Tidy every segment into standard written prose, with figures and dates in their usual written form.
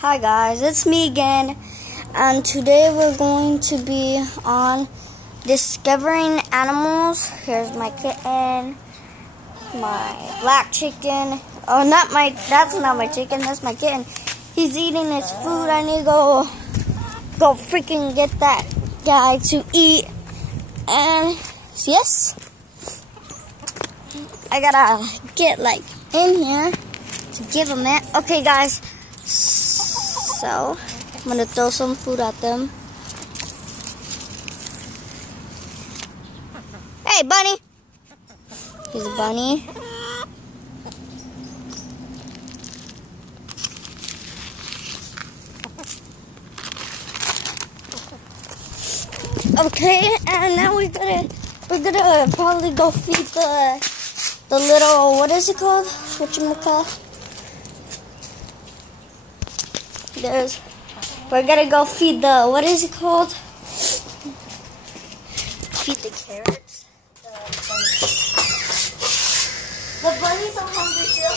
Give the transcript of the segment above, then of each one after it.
Hi guys, it's me again, and today we're going to be on discovering animals. Here's my kitten, my black chicken. Oh, that's not my chicken, that's my kitten. He's eating his food. I need to go freaking get that guy to eat. And yes, I gotta get like in here to give him it. Okay guys, so I'm gonna throw some food at them. Hey bunny! Here's a bunny. Okay, and now we're gonna probably go feed the little, what is it called? Whatchamacallit? We're gonna go feed the, what is it called? Feed the carrots. The bunnies are hungry still.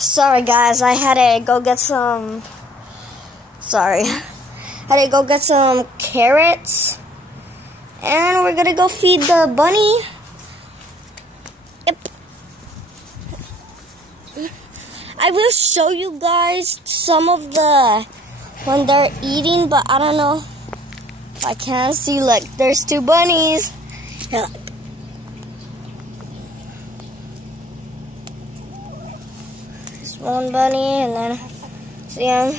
Sorry guys, I had to go get some, carrots, and we're gonna go feed the bunny. Yep. I will show you guys some of when they're eating, but I don't know if I can see. Look, there's two bunnies. Yeah. One bunny, and then see him.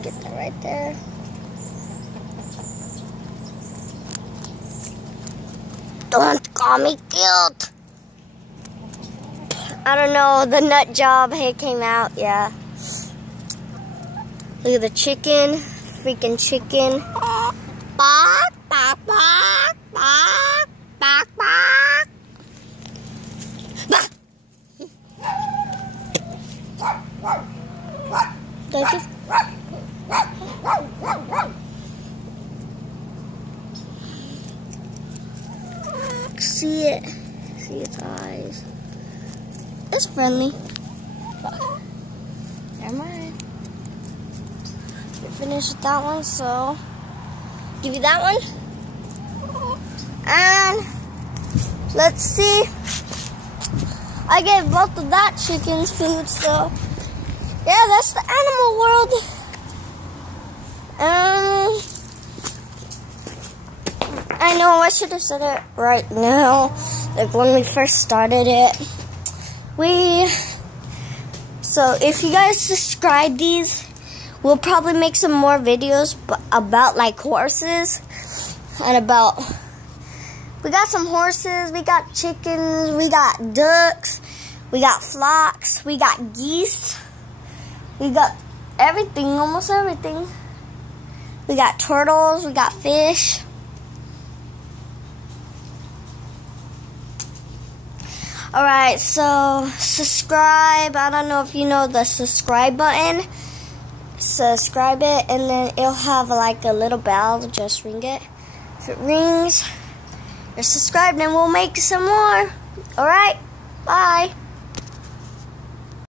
Get that right there. Don't call me cute. I don't know, the nut job came out, yeah. Look at the chicken, freaking chicken. Bark, bark, bark, bark. Bark, bark. Don't you? See it. See its eyes. It's friendly. Never mind. We finished with that one, so give you that one. And let's see. I gave both of that chicken's food, so yeah, that's the animal world. I know I should have said it right now, like when we first started it. So if you guys subscribe these, we'll probably make some more videos about like horses and about. We got some horses, we got chickens, we got ducks, we got flocks, we got geese, we got everything, almost everything. We got turtles, we got fish. Alright, so subscribe. I don't know if you know the subscribe button. Subscribe it, and then it'll have like a little bell, just ring it. If it rings, you're subscribed, and we'll make some more. Alright, bye.